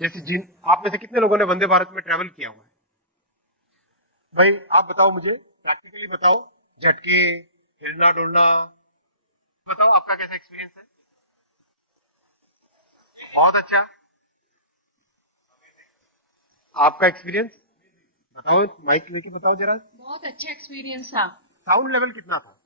जैसे जिन आप में से कितने लोगों ने वंदे भारत में ट्रेवल किया हुआ है? भाई आप बताओ, मुझे प्रैक्टिकली बताओ, झटके, हिलना डुलना, बताओ आपका कैसा एक्सपीरियंस है? बहुत अच्छा। आपका एक्सपीरियंस बताओ, माइक लेके बताओ जरा। बहुत अच्छा एक्सपीरियंस था। साउंड लेवल कितना था?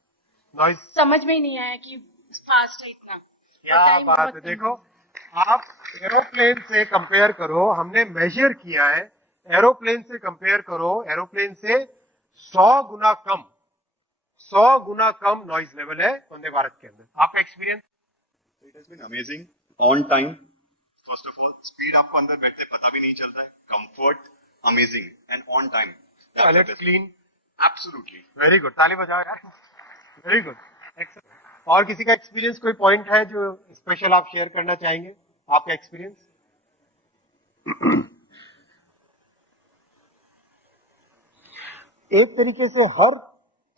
नॉइस? समझ में ही नहीं आया कि फास्ट है इतना, और क्या टाइम बात बहुत है, कम देखो था। आप एरोप्लेन से कंपेयर करो, हमने मेजर किया है, एरोप्लेन से कंपेयर करो, एरोप्लेन से 100 गुना कम, 100 गुना कम नॉइज लेवल है वंदे भारत के अंदर। आपका experience? It has been amazing. On time, first of all, speed आपको अंदर बैठते पता भी नहीं चलता है. Comfort, amazing, and on time. That's the toilet best. Clean? Absolutely. Very good, ताली बजाओ यार। Very good, excellent. और किसी का एक्सपीरियंस, कोई पॉइंट है जो स्पेशल आप शेयर करना चाहेंगे, आपका एक्सपीरियंस? एक तरीके से हर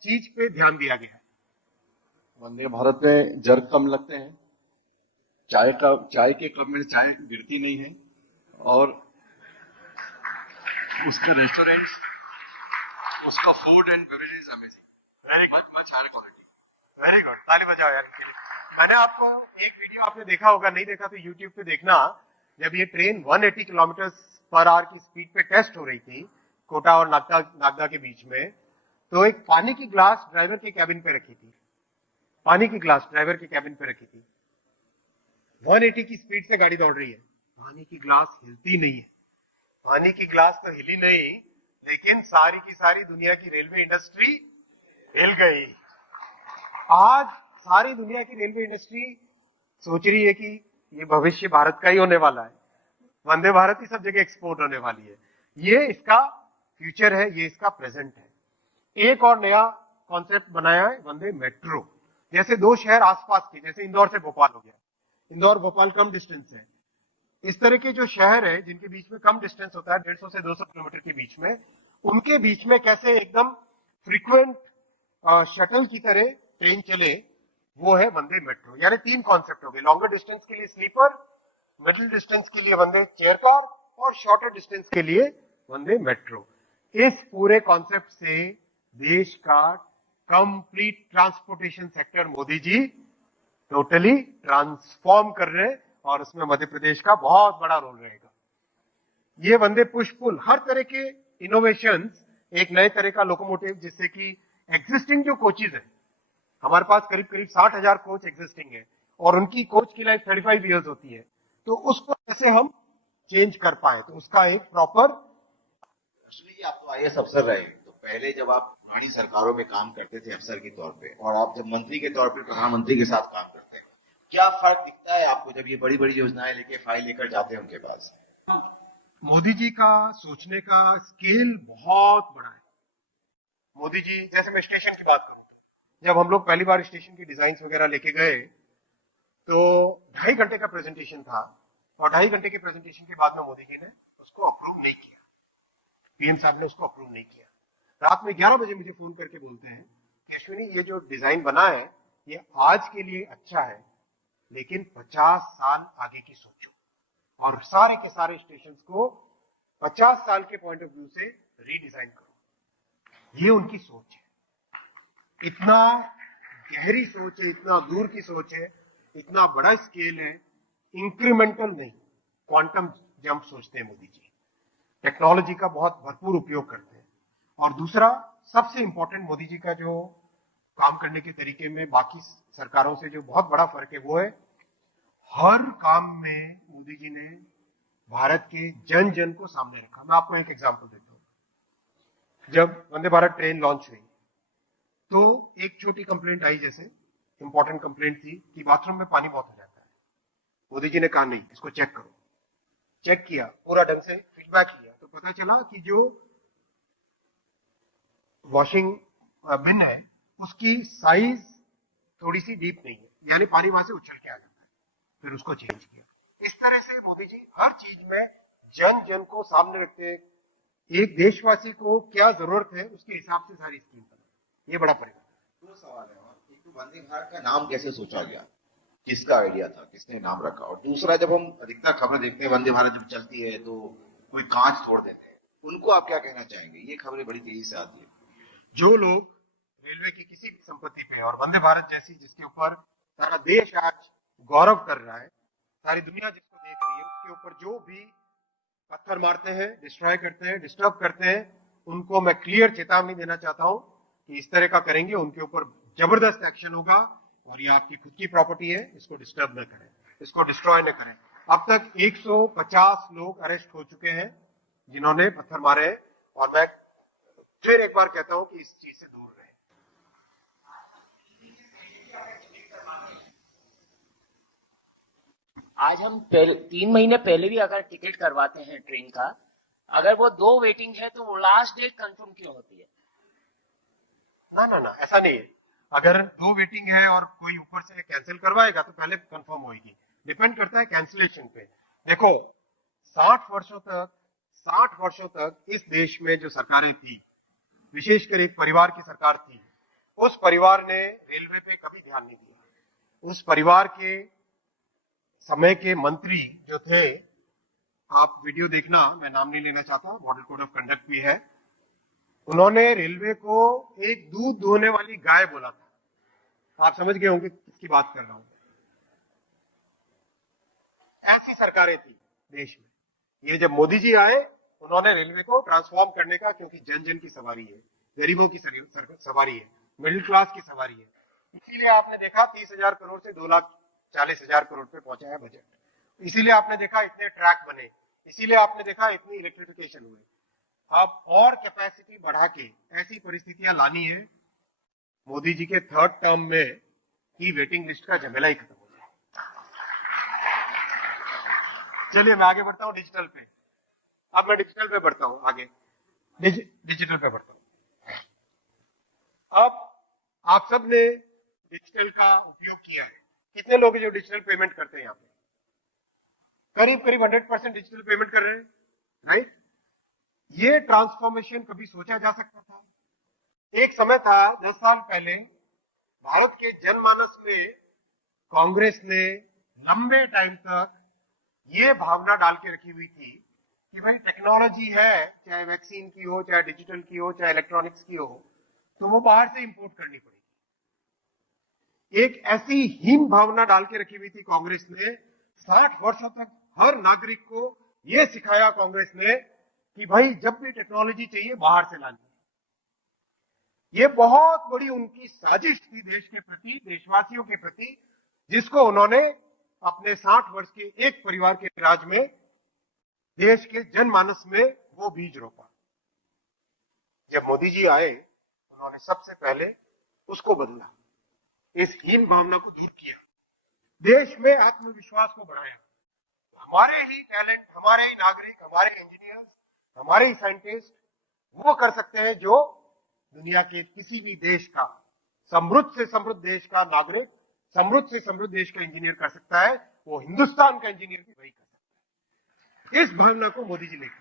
चीज पे ध्यान दिया गया है। वंदे भारत में जर्क कम लगते हैं, चाय के कप में चाय गिरती नहीं है, और उसके रेस्टोरेंट्स, उसका food and beverages amazing, very good, much higher quality. Very good, ताली बजाओ यार। मैंने आपको एक वीडियो, आपने देखा होगा, नहीं देखा तो यूट्यूब पे देखना, जब ये ट्रेन 180 किलोमीटर पर आवर की स्पीड पे टेस्ट हो रही थी कोटा और नागदा के बीच में, तो एक पानी की ग्लास ड्राइवर के कैबिन पे रखी थी, पानी की ग्लास ड्राइवर के कैबिन पे रखी थी। 180 की स्पीड से गाड़ी दौड़ रही है, पानी की ग्लास हिलती नहीं है। पानी की ग्लास तो हिली नहीं, लेकिन सारी की सारी दुनिया की रेलवे इंडस्ट्री हिल गई। आज सारी दुनिया की रेलवे इंडस्ट्री सोच रही है कि ये भविष्य भारत का ही होने वाला है, वंदे भारत ही सब जगह एक्सपोर्ट होने वाली है। ये इसका फ्यूचर है, ये इसका प्रेजेंट है। एक और नया कॉन्सेप्ट बनाया है वंदे मेट्रो। जैसे दो शहर आसपास के, जैसे इंदौर से भोपाल हो गया, इंदौर भोपाल कम डिस्टेंस है, इस तरह के जो शहर है जिनके बीच में कम डिस्टेंस होता है, 150 से 200 किलोमीटर के बीच में, उनके बीच में कैसे एकदम फ्रीक्वेंट शटल की तरह ट्रेन चले, वो है वंदे मेट्रो। यानी तीन कॉन्सेप्ट हो गए, लॉन्गर डिस्टेंस के लिए स्लीपर, मिडिल डिस्टेंस के लिए वंदे चेयर कार, और शॉर्टर डिस्टेंस के लिए वंदे मेट्रो। इस पूरे कॉन्सेप्ट से देश का complete transportation sector Modi ji totally transform कर रहे हैं, और उसमें मध्य प्रदेश का बहुत बड़ा रोल रहेगा। ये वंदे पुश पुल, हर तरह के इनोवेशंस, एक नए तरह का लोकोमोटिव, जिससे कि एग्जिस्टिंग जो कोचेज है, हमारे पास करीब करीब 60,000 कोच एग्जिस्टिंग है, और उनकी कोच की लाइफ 35 ईयर्स होती है, तो उसको कैसे हम चेंज कर पाए, तो उसका एक प्रॉपर। एक्चुअली जी, आप तो आईएएस अफसर रहे, तो पहले जब आप बड़ी सरकारों में काम करते थे अफसर के तौर पे, और आप जब मंत्री के तौर पे प्रधानमंत्री के साथ काम करते हैं, क्या फर्क दिखता है आपको जब ये बड़ी बड़ी योजनाएं लेके फाइल लेकर जाते हैं उनके पास? मोदी जी का सोचने का स्केल बहुत बड़ा है। मोदी जी, जैसे मैं स्टेशन की बात करूं, जब हम लोग पहली बार स्टेशन की डिजाइन वगैरह लेके गए, तो 2.5 घंटे का प्रेजेंटेशन था, और 2.5 घंटे के प्रेजेंटेशन के बाद में मोदी जी ने उसको अप्रूव नहीं किया, पीएम साहब ने उसको अप्रूव नहीं किया। रात में 11 बजे मुझे फोन करके बोलते हैं कि अश्विनी, ये जो डिजाइन बना है ये आज के लिए अच्छा है, लेकिन 50 साल आगे की सोचो, और सारे के सारे स्टेशन को 50 साल के पॉइंट ऑफ व्यू से रीडिजाइन करो। ये उनकी सोच है, इतना गहरी सोच है, इतना दूर की सोच है, इतना बड़ा स्केल है, इंक्रीमेंटल नहीं, क्वांटम जंप सोचते हैं मोदी जी। टेक्नोलॉजी का बहुत भरपूर उपयोग करते हैं। और दूसरा सबसे इंपॉर्टेंट, मोदी जी का जो काम करने के तरीके में बाकी सरकारों से जो बहुत बड़ा फर्क है, वो है हर काम में मोदी जी ने भारत के जन जन को सामने रखा। मैं आपको एक एग्जांपल देता हूं। जब वंदे भारत ट्रेन लॉन्च हुई, तो एक छोटी कंप्लेंट आई, जैसे इंपॉर्टेंट कंप्लेंट थी कि बाथरूम में पानी बहुत हो जाता है। मोदी जी ने कहा नहीं, इसको चेक करो। चेक किया, पूरा ढंग से फीडबैक लिया, तो पता चला कि जो वॉशिंग बिन है उसकी साइज थोड़ी सी डीप नहीं है, यानी पानी वहां से उछल के आ जाता है। फिर उसको चेंज किया। इस तरह से मोदी जी हर चीज में जन जन को सामने रखते हैं, एक देशवासी को क्या जरूरत है उसके हिसाब से सारी स्कीम बनाए। ये बड़ा परिवर्तन। दो सवाल है, और एक तो वंदे भारत का नाम कैसे सोचा गया, किसका आइडिया था, किसने नाम रखा? और दूसरा, जब हम अधिकतर खबरें देखते हैं वंदे भारत जब चलती है तो कोई कांच तोड़ देते हैं, उनको आप क्या कहना चाहेंगे? ये खबरें बड़ी तेजी से आती है। जो लोग रेलवे की किसी भी संपत्ति पे और वंदे भारत जैसी जिसके ऊपर सारा देश आज गौरव कर रहा है, सारी दुनिया जिसको देख रही है, उसके ऊपर जो भी पत्थर मारते हैं, डिस्ट्रॉय करते हैं, डिस्टर्ब करते हैं, उनको मैं क्लियर चेतावनी देना चाहता हूं कि इस तरह का करेंगे उनके ऊपर जबरदस्त एक्शन होगा। और ये आपकी खुद की प्रॉपर्टी है, इसको डिस्टर्ब न करें, इसको डिस्ट्रॉय न करें। अब तक 150 लोग अरेस्ट हो चुके हैं जिन्होंने पत्थर मारे हैं, और मैं फिर एक बार कहता हूं कि इस चीज से दूर रहें। आज हम 3 महीने पहले भी अगर टिकट करवाते हैं ट्रेन का, अगर वो 2 वेटिंग है तो वो लास्ट डेट कंफर्म क्यों होती है? ना ऐसा नहीं है। अगर 2 वेटिंग है और कोई ऊपर से कैंसिल करवाएगा तो पहले कंफर्म होगी। डिपेंड करता है कैंसिलेशन पे। देखो 60 वर्षों तक इस देश में जो सरकारें थी, विशेषकर एक परिवार की सरकार थी, उस परिवार ने रेलवे पे कभी ध्यान नहीं दिया। उस परिवार के समय के मंत्री जो थे, आप वीडियो देखना, मैं नाम नहीं लेना चाहता, मॉडल कोड ऑफ कंडक्ट भी है, उन्होंने रेलवे को एक दूध दोहने वाली गाय बोला था। आप समझ गए होंगे किसकी बात कर रहा हूं। ऐसी सरकारें थी देश में। ये जब मोदी जी आए, उन्होंने रेलवे को ट्रांसफॉर्म करने का, क्योंकि जन जन की सवारी है, गरीबों की सवारी है, मिडिल क्लास की सवारी है, इसीलिए आपने देखा 30,000 करोड़ से 2,40,000 करोड़ पे पहुंचा है बजट। इसीलिए आपने देखा इतने ट्रैक बने, इसीलिए आपने देखा इतनी इलेक्ट्रिफिकेशन हुए। अब और कैपेसिटी बढ़ा के ऐसी परिस्थितियां लानी है मोदी जी के 3rd टर्म में कि वेटिंग लिस्ट का झमेला ही खत्म हो जाए। चलिए मैं आगे बढ़ता हूं डिजिटल पे। अब मैं डिजिटल पे बढ़ता हूं आगे, डिजिटल पे बढ़ता हूं। अब आप सब ने डिजिटल का उपयोग किया है। कितने लोग हैं जो डिजिटल पेमेंट करते हैं? यहाँ पे करीब 100% डिजिटल पेमेंट कर रहे हैं, राइट? ये ट्रांसफॉर्मेशन कभी सोचा जा सकता था? एक समय था 10 साल पहले, भारत के जनमानस में कांग्रेस ने लंबे टाइम तक ये भावना डाल के रखी हुई थी कि भाई टेक्नोलॉजी है, चाहे वैक्सीन की हो, चाहे डिजिटल की हो, चाहे इलेक्ट्रॉनिक्स की हो, तो वो बाहर से इंपोर्ट करनी पड़ेगी। एक ऐसी हीन भावना डाल के रखी हुई थी कांग्रेस ने। 60 वर्षों तक हर नागरिक को यह सिखाया कांग्रेस ने कि भाई जब भी टेक्नोलॉजी चाहिए बाहर से लानी। ये बहुत बड़ी उनकी साजिश थी देश के प्रति, देशवासियों के प्रति, जिसको उन्होंने अपने 60 वर्ष के एक परिवार के राज में देश के जनमानस में वो बीज रोपा। जब मोदी जी आए, उन्होंने सबसे पहले उसको बदला, इस हीन भावना को दूर किया, देश में आत्मविश्वास को बढ़ाया। हमारे ही टैलेंट, हमारे ही नागरिक, हमारे इंजीनियर्स, हमारे ही साइंटिस्ट वो कर सकते हैं जो दुनिया के किसी भी देश का, समृद्ध से समृद्ध देश का नागरिक, समृद्ध से समृद्ध देश का इंजीनियर कर सकता है, वो हिंदुस्तान का इंजीनियर भी वही कर सकता है। इस भावना को मोदी जी लेकर